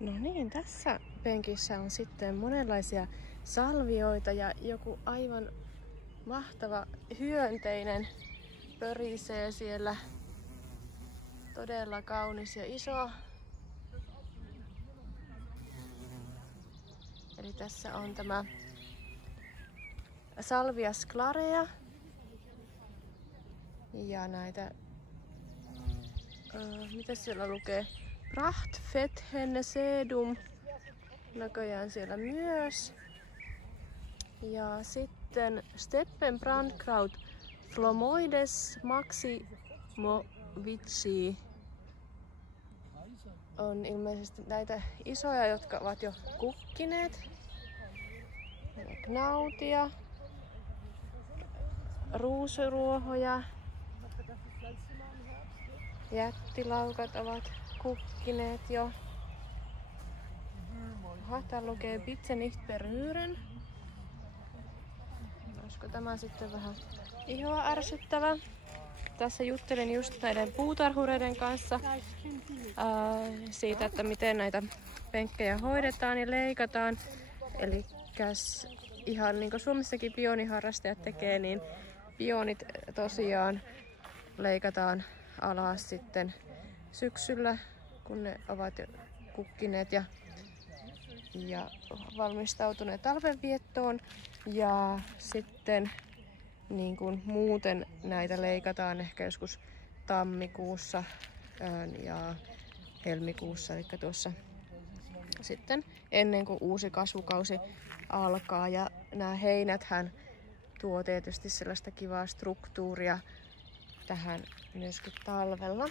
No niin, tässä penkissä on sitten monenlaisia salvioita ja joku aivan mahtava hyönteinen pörisee siellä. Todella kaunis ja iso. Eli tässä on tämä Salvia sclarea ja näitä, mitä siellä lukee? Prachtfetthenne sedum näköjään siellä myös. Ja sitten Steppenbrandkraut Phlomoides maximovici on ilmeisesti näitä isoja, jotka ovat jo kukkineet. Knautia, ruusuruohoja, jättilaukat ovat kukkineet jo. Täällä lukee Bitte nicht berühren. Olisiko tämä sitten vähän ihoa ärsyttävä? Tässä juttelin just näiden puutarhureiden kanssa siitä, että miten näitä penkkejä hoidetaan ja leikataan. Eli ihan niin kuin Suomessakin pioniharrastajat tekee, niin pionit tosiaan leikataan alas sitten syksyllä, kun ne ovat jo kukkineet ja valmistautuneet talvenviettoon. Ja sitten niin kuin muuten näitä leikataan ehkä joskus tammikuussa ja helmikuussa, eli tuossa sitten ennen kuin uusi kasvukausi alkaa. Ja nämä heinäthän tuo tietysti sellaista kivaa struktuuria tähän myöskin talvella.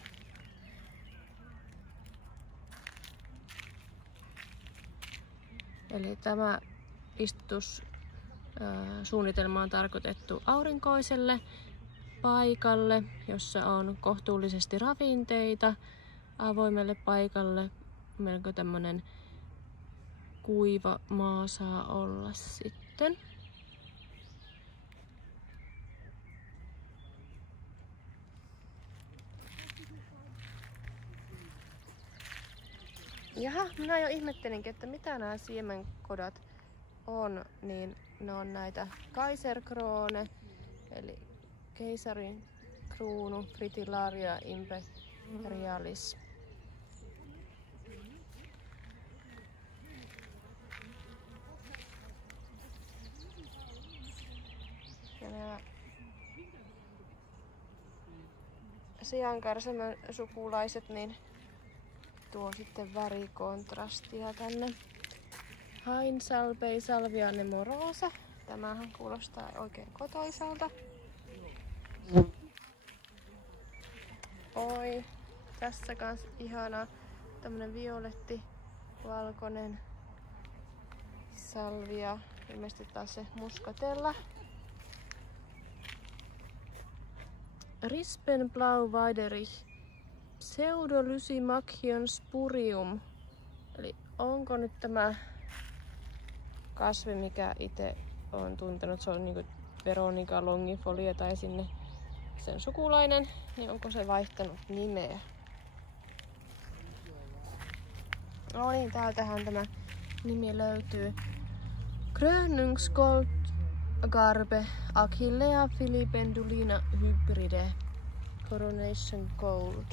Eli tämä istutussuunnitelma on tarkoitettu aurinkoiselle paikalle, jossa on kohtuullisesti ravinteita, avoimelle paikalle. Melko tämmönen kuiva maa saa olla sitten. Jaha, minä jo ihmettelinkin, että mitä nämä siemenkodat on, niin ne on näitä Kaiserkrone, eli keisarin kruunu, Fritillaria imperialis. Ja nämä siankarsemön sukulaiset, niin tuo sitten värikontrastia tänne. Hainsalpei salvia nemorosa. Tämähän kuulostaa oikein kotoisalta. Oi, tässä kans ihana tämmönen violetti, valkoinen salvia. Ilmeisesti taas se muskatella. Rispenblau Weiderich Pseudolysimachion spurium. Eli onko nyt tämä kasvi, mikä itse olen tuntenut, se on niinku Veronica longifolia tai sinne sen sukulainen, niin onko se vaihtanut nimeä? No niin, täältähän tämä nimi löytyy. Krönungsgoldgarbe Achillea filipendulina hybride Coronation Gold.